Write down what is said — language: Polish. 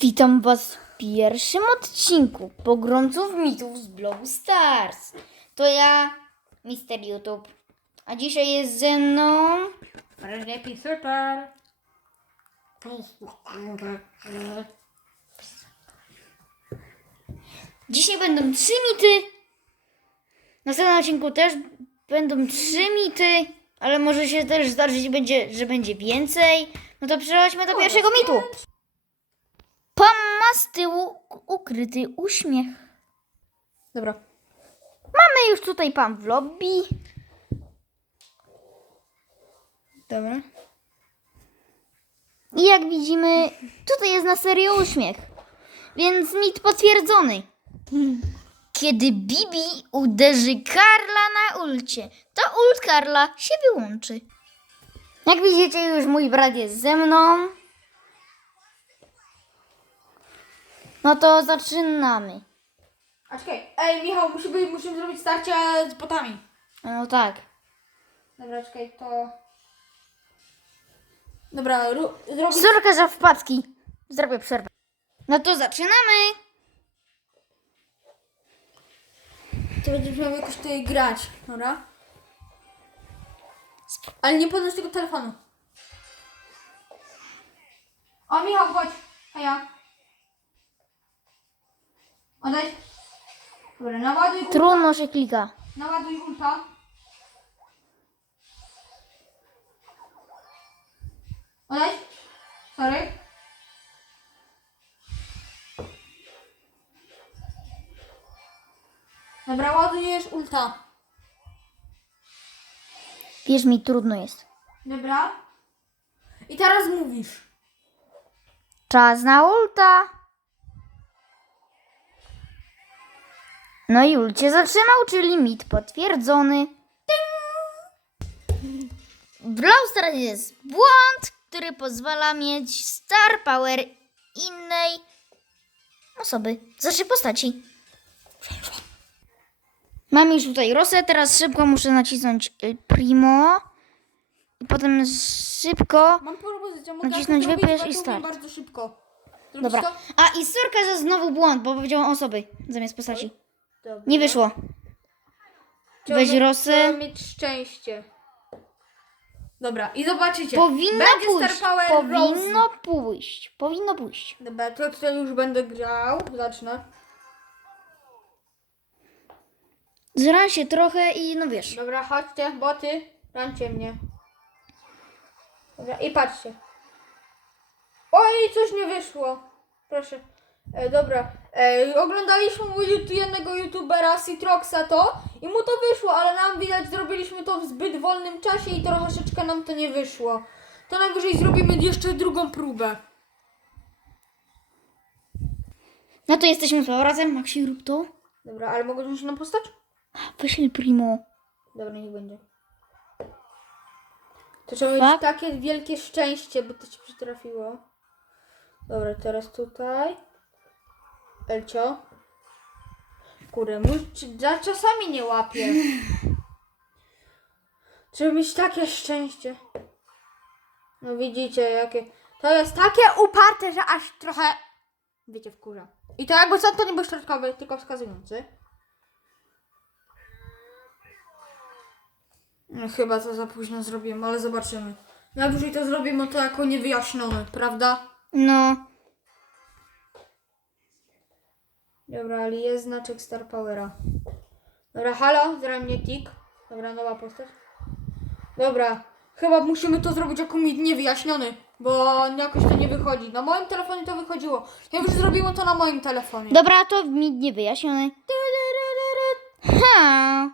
Witam Was w pierwszym odcinku Pogromców Mitów z blogu Stars. To ja, Mister YouTube. A dzisiaj jest ze mną... Lepiej super. Dzisiaj będą trzy mity. W następnym odcinku też będą trzy mity, ale może się też zdarzyć, będzie, że będzie więcej. No to przechodźmy do pierwszego mitu. Pan ma z tyłu ukryty uśmiech. Dobra. Mamy już tutaj pan w lobby. Dobra. I jak widzimy, tutaj jest na serio uśmiech. Więc mit potwierdzony. Kiedy Bibi uderzy Karla na ulcie, to ult Karla się wyłączy. Jak widzicie, już mój brat jest ze mną. No to zaczynamy. A czekaj, ej Michał, musimy, musimy zrobić starcie z botami. No tak. Dobra, czekaj, to... Dobra, ru- zrobić... Córka za wpadki. Zrobię przerwę. No to zaczynamy. To będziesz miał jakoś tutaj grać, dobra? Ale nie podnoś tego telefonu. O, Michał, chodź. A ja. Odejdź. Dobra, naładuj ulta. Trudno się klika. Naładuj ulta. Odejdź. Sorry. Dobra, ładujesz ulta. Wiesz mi, trudno jest. Dobra. I teraz mówisz. Czas na ulta. No i ult się zatrzymał, czyli mit potwierdzony. W Brawl Stars jest błąd, który pozwala mieć star power innej osoby, znaczy postaci. Mam już tutaj Rosę, teraz szybko muszę nacisnąć y, Primo. I potem szybko Mam propozycję, mogę Nacisnąć zrobić, wypierz i start. bardzo szybko. Dobra. to? A i Sorka za znowu błąd, bo powiedziałam osoby zamiast postaci. Dobra. Nie wyszło. Trzeba Weź trzeba mieć szczęście. Dobra, i zobaczycie. Powinno Będzie pójść. Star Power Powinno pójść. Powinno pójść. Dobra, to tutaj już będę grał. Zacznę. Zran się trochę i no wiesz. Dobra, chodźcie, boty. Rancie mnie. Dobra, i patrzcie. Oj, coś nie wyszło. Proszę. E, dobra. E, oglądaliśmy u YouTube, jednego youtubera Citroxa to i mu to wyszło, ale nam widać zrobiliśmy to w zbyt wolnym czasie i troszeczkę nam to nie wyszło. To najwyżej zrobimy jeszcze drugą próbę. No to jesteśmy z powrotem. Maxi, rób to. Dobra, ale mogę już na postać? Wyślij Primo. Dobra, niech będzie. To trzeba mieć Fuck. takie wielkie szczęście, by to ci przytrafiło. Dobra, teraz tutaj. Elcio. Kurde, mój za czasami nie łapie. Trzeba mieć takie szczęście. No widzicie, jakie. To jest takie uparte, że aż trochę. Wiecie, wkurza. I to jakby co, to nie był środkowy, tylko wskazujący. No, chyba to za późno zrobiłem, ale zobaczymy. Najwyżej to zrobimy to jako niewyjaśnione, prawda? No. Dobra, ale jest znaczek Star Powera. Dobra, halo, zra mnie tik. Dobra, nowa postać. Dobra, chyba musimy to zrobić jako mi niewyjaśniony, bo jakoś to nie wychodzi. Na moim telefonie to wychodziło. Ja już zrobimy to na moim telefonie. Dobra, to mi nie wyjaśnione. Ha.